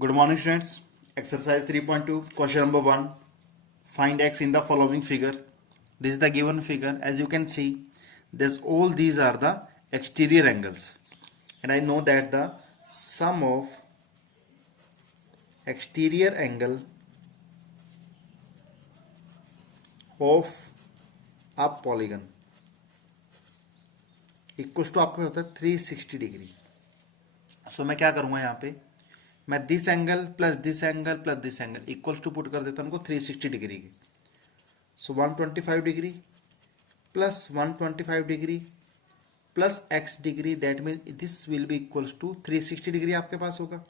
Good morning, students. Exercise 3.2, question number 1. Find x in the following figure. This is the given figure. As you can see, all these are the exterior angles. And I know that the sum of exterior angle of a polygon equals to आपको होता है 360 degree. सो मैं क्या करूंगा यहाँ पे, मैं this angle plus this angle plus this angle equals to put कर देता हूँ उनको 360 डिग्री की. So 125 degree plus 125 degree plus x degree, that mean this will be equals to 360 degree आपके पास होगा.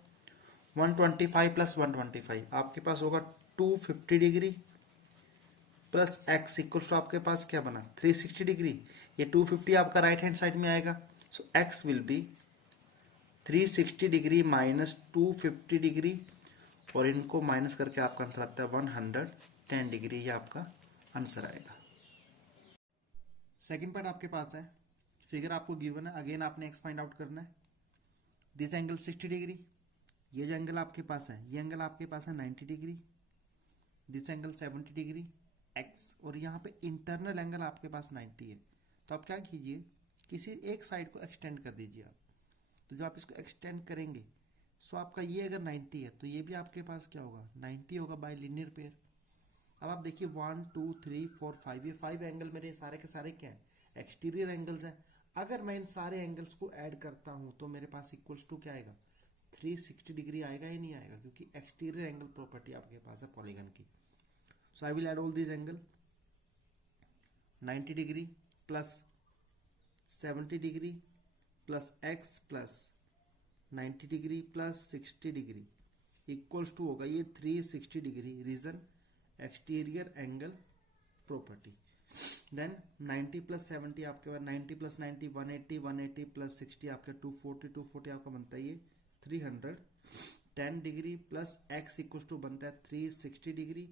125 प्लस 125 आपके पास होगा 250 degree plus x equals to आपके पास क्या बना 360 डिग्री. ये 250 आपका राइट हैंड साइड में आएगा. सो x will be 360 degree minus 250 degree और इनको माइनस करके आपका आंसर आता है 110 डिग्री. ये आपका आंसर आएगा. सेकंड पार्ट आपके पास है, फिगर आपको गिवन है. अगेन आपने x फाइंड आउट करना है. दिस एंगल 60 डिग्री, ये जो एंगल आपके पास है ये एंगल आपके पास है 90 degree. This angle 70 degree x, और यहाँ पे इंटरनल एंगल आपके पास 90 है. तो आप क्या कीजिए, किसी एक साइड को एक्सटेंड कर दीजिए आप. तो जब आप इसको एक्सटेंड करेंगे सो आपका ये अगर 90 है तो ये भी आपके पास क्या होगा 90 होगा बाय लीनियर पेयर. अब आप देखिए 1 2 3 4 5, ये 5 एंगल मेरे सारे के सारे क्या है एक्सटीरियर एंगल्स हैं. अगर मैं इन सारे एंगल्स को ऐड करता हूँ तो मेरे पास इक्वल्स टू क्या आएगा 360 डिग्री आएगा ही नहीं आएगा, क्योंकि एक्सटीरियर एंगल प्रॉपर्टी आपके पास है पॉलीगन की. So I will add all this angle. 90 degree plus 70 degree plus x plus 90 degree plus 60 degree equals to होगा ये 360 degree. Reason exterior angle property. Then 90 plus 70 आपके पास 90 प्लस 90 180 180 प्लस 60 आपका 240 आपका बनता है ये 310 degree plus x equals to बनता है 360 डिग्री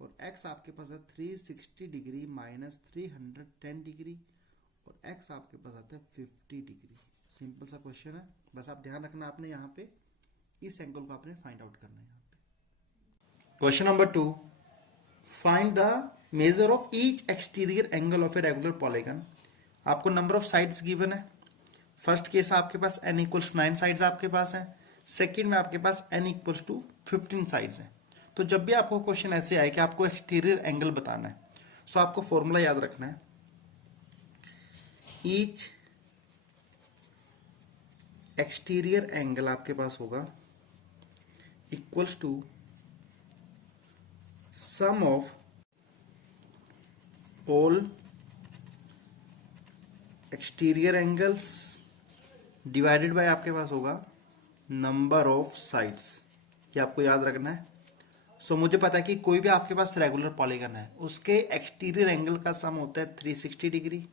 और x आपके पास है 360 डिग्री माइनस 310 डिग्री और x आपके पास आता है 50 डिग्री. सिंपल सा क्वेश्चन है, बस आप ध्यान रखना आपने यहाँ पे इस एंगल को आपने फाइंड आउट करना है यहाँ पे. Question number 2, find the measure of each exterior angle of a regular polygon. आपको नंबर ऑफ साइड्स गिवन है. फर्स्ट केस आपके पास n इक्वल्स टू 9 साइड्स आपके पास है. सेकंड में आपके पास n इक्वल्स टू 15 साइड्स है. तो जब भी आपको क्वेश्चन ऐसे आए कि आपको एक्सटीरियर एंगल बताना है, सो आपको फॉर्मूला याद रखना है. ईच एक्सटीरियर एंगल आपके पास होगा equals to sum of all exterior angles divided by आपके पास होगा नंबर ऑफ साइड्स. ये आपको याद रखना है. सो मुझे पता है कि कोई भी आपके पास रेगुलर पॉलीगन है उसके एक्सटीरियर एंगल का सम होता है 360 degree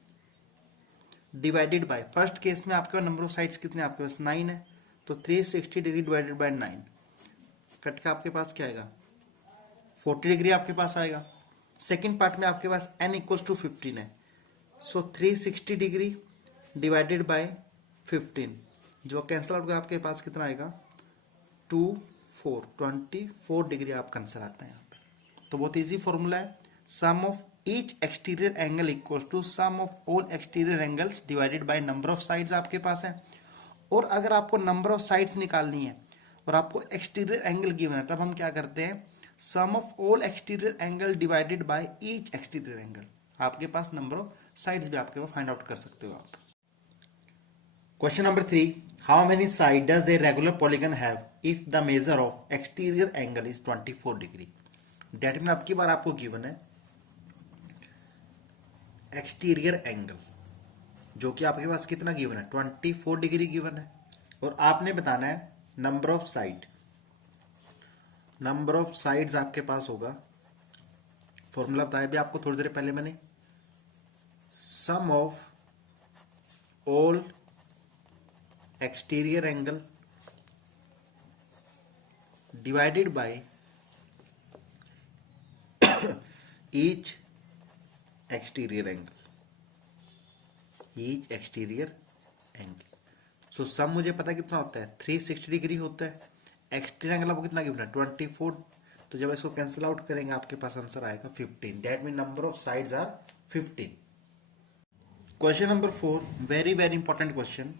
divided by, first case में आपके पास नंबर ऑफ साइड्स कितने आपके पास 9 है, तो 360 डिग्री डिवाइडेड बाय 9 कट का आपके पास क्या आएगा 40 डिग्री आपके पास आएगा. सेकंड पार्ट में आपके पास n इक्वल्स टू 15 है, सो 360 डिग्री डिवाइडेड बाय 15 जो कैंसिल आउट आपके पास कितना आएगा 24 डिग्री आपका आंसर आता है यहाँ पे. तो बहुत इजी फॉर्मूला है. Sum of each exterior angle equals to sum of all exterior angles divided by number of sides आपके पास है. और अगर आपको नंबर ऑफ साइड्स निकालनी है और आपको एक्सटीरियर एंगल गिवन है, तब हम क्या करते हैं sum of all exterior angle divided by each exterior angle. आपके पास नंबर ऑफ साइड्स भी आपके पास फाइंड आउट कर सकते हो आप. Question number 3, how many side does a regular polygon have if the measure of exterior angle is 24 degree. That mean आपकी बार आपको गिवन है एक्सटीरियर एंगल जो कि आपके पास कितना गिवन है 24 डिग्री गिवन है, और आपने बताना है number of side. Number of sides आपके पास होगा, फॉर्मूला बताया भी आपको थोड़ी देर पहले मैंने, sum of all exterior angle divided by each exterior angle. Each exterior angle. So sum मुझे पता कितना होता है 360 डिग्री होता है. एक्सटीरियर एंगल आपको कितना गिवन है 24, तो जब इसको कैंसिल आउट करेंगे आपके पास आंसर आएगा 15, that mean number of sides are 15। Question number 4, very very important question,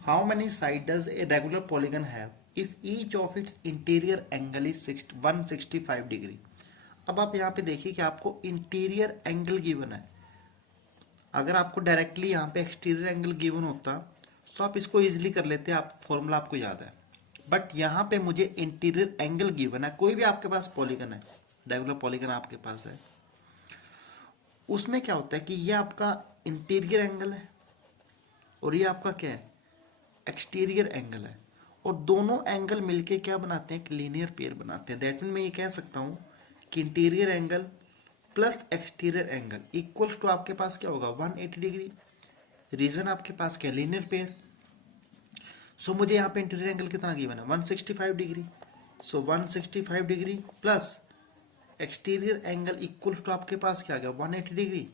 how many side does a regular polygon have if each of its interior angle is 165 degree. अब आप यहाँ पे देखिए कि आपको इंटीरियर एंगल गिवन है, अगर आपको डायरेक्टली यहाँ पे एक्सटीरियर एंगल गिवन होता तो आप इसको इजीली कर लेते, आप फॉर्मूला आपको याद है, बट यहाँ पे मुझे इंटीरियर एंगल गिवन है। कोई भी आपके पास पॉलीगन है, रेगुलर पॉलीगन आपके पास है, उसमें क्या होता है कि ये आपका इंटीरियर एंगल है और ये आपका क्या है एक्सटीरियर एंगल है, और दोनों एंगल मिलके क्या बनाते हैं, एक लीनियर पेयर बनाते हैं। दैट मीन मैं ये कह सकता हूँ कि interior angle plus exterior angle equals to आपके पास क्या होगा 180 डिग्री। रीजन आपके पास क्या लीनियर पेयर। सो मुझे यहाँ पे इंटीरियर एंगल कितना गिवन है 165 degree, so 165 degree plus exterior angle equals to आपके पास क्या आ गया 180 डिग्री,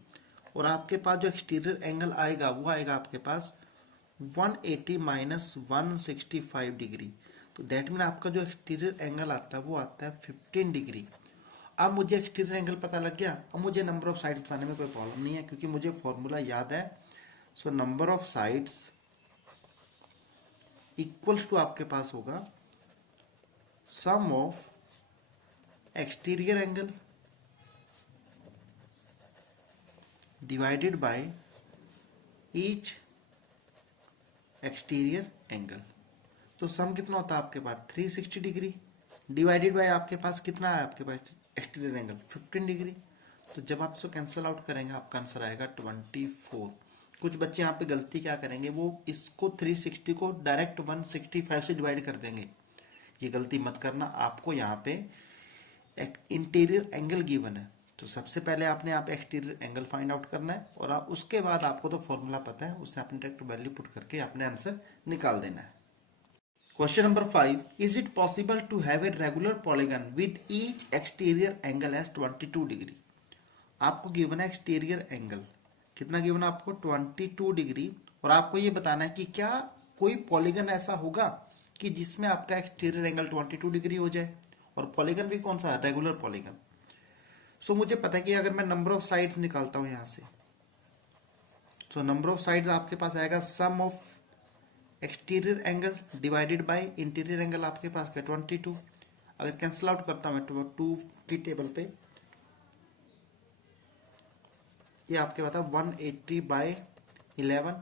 और आपके पास जो एक्सटीरियर एंगल आएगा वो आएगा आपके पास 180 माइनस 165 डिग्री, तो दैट मीन आपका जो एक्सटीरियर एंगल आता है वो आता है 15 डिग्री। अब मुझे एक्सटीरियर एंगल पता लग गया, अब मुझे नंबर ऑफ साइड्स बताने में कोई प्रॉब्लम नहीं है क्योंकि मुझे फॉर्मूला याद है। So number of sides equals to आपके पास होगा sum of exterior angle divided by each exterior angle. तो सम कितना होता है आपके पास 360 डिग्री डिवाइडेड बाय आपके पास कितना है आपके पास एक्सटीरियर एंगल 15 डिग्री। तो जब आप इसको कैंसिल आउट करेंगे आपका आंसर आएगा 24। कुछ बच्चे यहाँ पे गलती क्या करेंगे, वो इसको 360 को डायरेक्ट 165 से डिवाइड कर देंगे, ये गलती मत करना। आपको यहाँ पे एक इंटीरियर एंगल गिवन है, तो सबसे पहले आपने आप एक्सटीरियर एंगल फाइंड आउट करना है, और आप उसके बाद आपको तो फॉर्मूला पता है, उसने आपने डायरेक्ट वैल्यू पुट करके आपने आंसर निकाल देना है। Question number 5, is it possible to have a regular polygon with each exterior angle as 22 degree. आपको गिवन है एक्सटीरियर एंगल कितना गिवन है आपको 22 डिग्री, और आपको ये बताना है कि क्या कोई पॉलीगन ऐसा होगा कि जिसमें आपका एक्सटीरियर एंगल 22 डिग्री हो जाए, और पॉलीगन भी कौन सा है रेगुलर पॉलीगन। सो मुझे पता है कि अगर मैं नंबर ऑफ साइड्स निकालता हूं यहां से, तो नंबर ऑफ साइड्स आपके पास आएगा sum of exterior angle divided by interior angle आपके पास क्या 22। अगर कैंसिल आउट करता हूं मैं 2 की टेबल पे, ये आपके पास 180 बाय 11,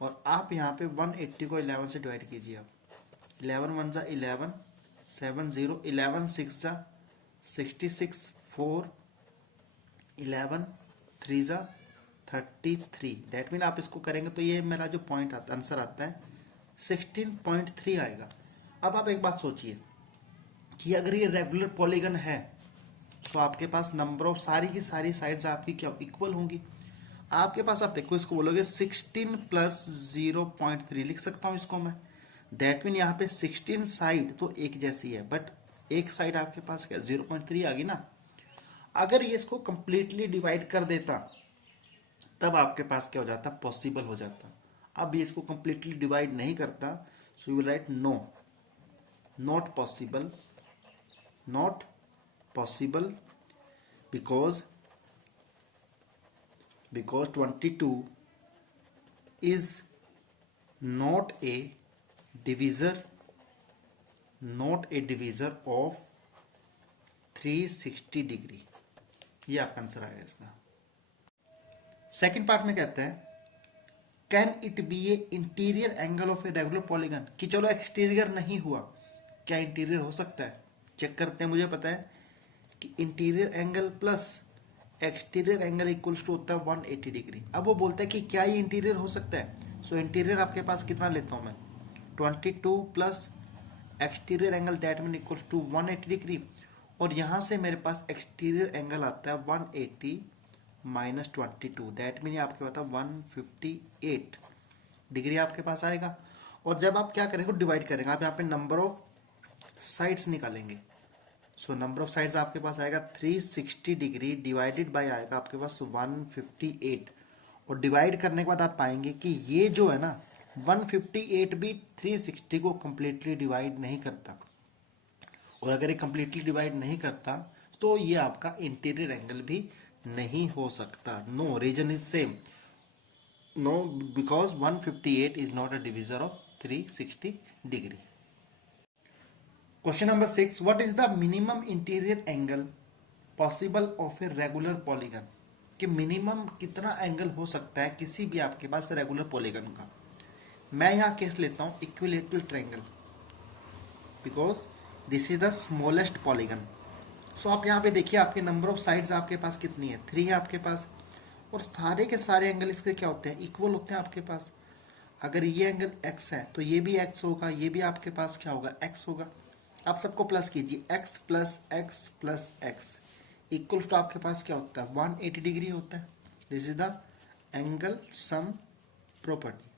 और आप यहाँ पे 180 को 11 से डिवाइड कीजिए। आप 11 1 जा 11 7 0 11 6 जा 66 4 11 3 जा 33, दैट मीन आप इसको करेंगे तो ये मेरा जो पॉइंट आता आंसर आता है 16.3 आएगा। अब आप एक बात सोचिए कि अगर ये रेगुलर पॉलीगन है तो आपके पास नंबर ऑफ सारी की सारी साइड्स आपकी क्या इक्वल होंगी। आपके पास आप देखो इसको बोलोगे 16 प्लस 0.3 लिख सकता हूं इसको मैं, दैट मीन यहाँ पे 16 साइड तो एक जैसी है, बट एक साइड आपके पास क्या 0.3 आ गई ना। अगर ये इसको कंप्लीटली डिवाइड कर देता तब आपके पास क्या हो जाता पॉसिबल हो जाता। अब ये इसको कंप्लीटली डिवाइड नहीं करता, so you will write no, not possible, नॉट possible because 22 is not a divisor of 360 degree. ये आपका आंसर आएगा इसका। सेकंड पार्ट में कहते हैं can it be A interior angle of a regular polygon, कि चलो एक्सटीरियर नहीं हुआ, क्या इंटीरियर हो सकता है। चेक करते हैं, मुझे पता है कि interior angle plus exterior angle equals to होता है 180 डिग्री। अब वो बोलता है कि क्या ये इंटीरियर हो सकता है। सो इंटीरियर आपके पास कितना लेता हूं मैं 22 plus exterior angle that mean equals to 180 degree, और यहां से मेरे पास एक्सटीरियर एंगल आता है 180 माइनस 22, दैट मीन आपके पास 158 डिग्री आपके पास आएगा। और जब आप क्या करेंगे डिवाइड करेंगे, आप यहाँ पे नंबर ऑफ साइड्स निकालेंगे। सो नंबर ऑफ साइड्स आपके पास आएगा 360 डिग्री डिवाइडेड बाय आएगा आपके पास 158, और डिवाइड करने के बाद आप पाएंगे कि ये जो है ना 158 भी 360 को कंप्लीटली डिवाइड नहीं करता। और अगर ये कंप्लीटली डिवाइड नहीं करता तो ये आपका इंटीरियर एंगल भी नहीं हो सकता. No, reason is same. No, because 158 is not a divisor of 360 degree. Question number 6. What is the minimum interior angle possible of a regular polygon. कि मिनिमम कितना एंगल हो सकता है किसी भी आपके पास रेगुलर पॉलीगन का. मैं यहाँ केस लेता हूँ equilateral triangle, because this is the smallest polygon. So आप यहाँ पे देखिए आपके नंबर ऑफ साइड्स आपके पास कितनी है, 3 है आपके पास. और सारे के सारे एंगल इसके क्या होते हैं, इक्वल होते हैं आपके पास. अगर ये एंगल x है तो ये भी x होगा, ये भी आपके पास क्या होगा, x होगा. आप सबको प्लस कीजिए, x plus x plus x equal to आपके पास क्या होता है, 180 डिग्री होता है. This is the angle sum property.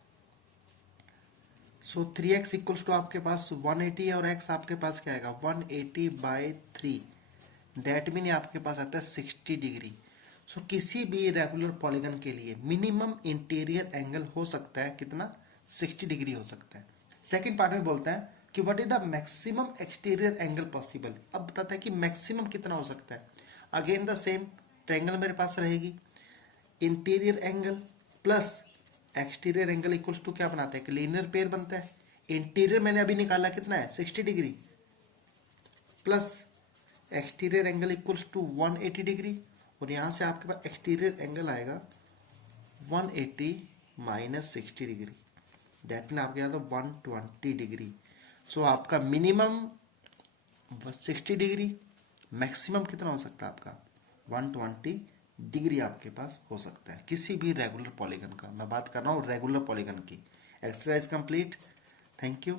So 3x equals to आपके पास 180 है और x आपके पास क्या आएगा, 180/3. दैट मीन आपके पास आता है 60 डिग्री. सो किसी भी रेगुलर पॉलीगन के लिए मिनिमम इंटीरियर एंगल हो सकता है कितना, 60 डिग्री हो सकता है. सेकंड पार्ट में बोलता है कि what is the maximum exterior angle possible. अब बताता है कि मैक्सिमम कितना हो सकता है. अगेन द सेम ट्रायंगल मेरे पास रहेगी, interior angle plus exterior angle equals to क्या बनाता है, एक लीनियर पेयर बनता है. इंटीरियर मैंने अभी निकाला कितना है, 60 degree plus exterior angle equals to 180 degree. और यहां से आपके पास एक्सटीरियर एंगल आएगा 180 माइनस 60 डिग्री. दैट मीन आपके यहाँ तो 120 डिग्री. सो आपका मिनिमम 60 डिग्री, मैक्सिमम कितना हो सकता है आपका 120 डिग्री आपके पास हो सकता है किसी भी रेगुलर पॉलीगन का. मैं बात कर रहा हूँ रेगुलर पॉलीगन की. Exercise complete. Thank you.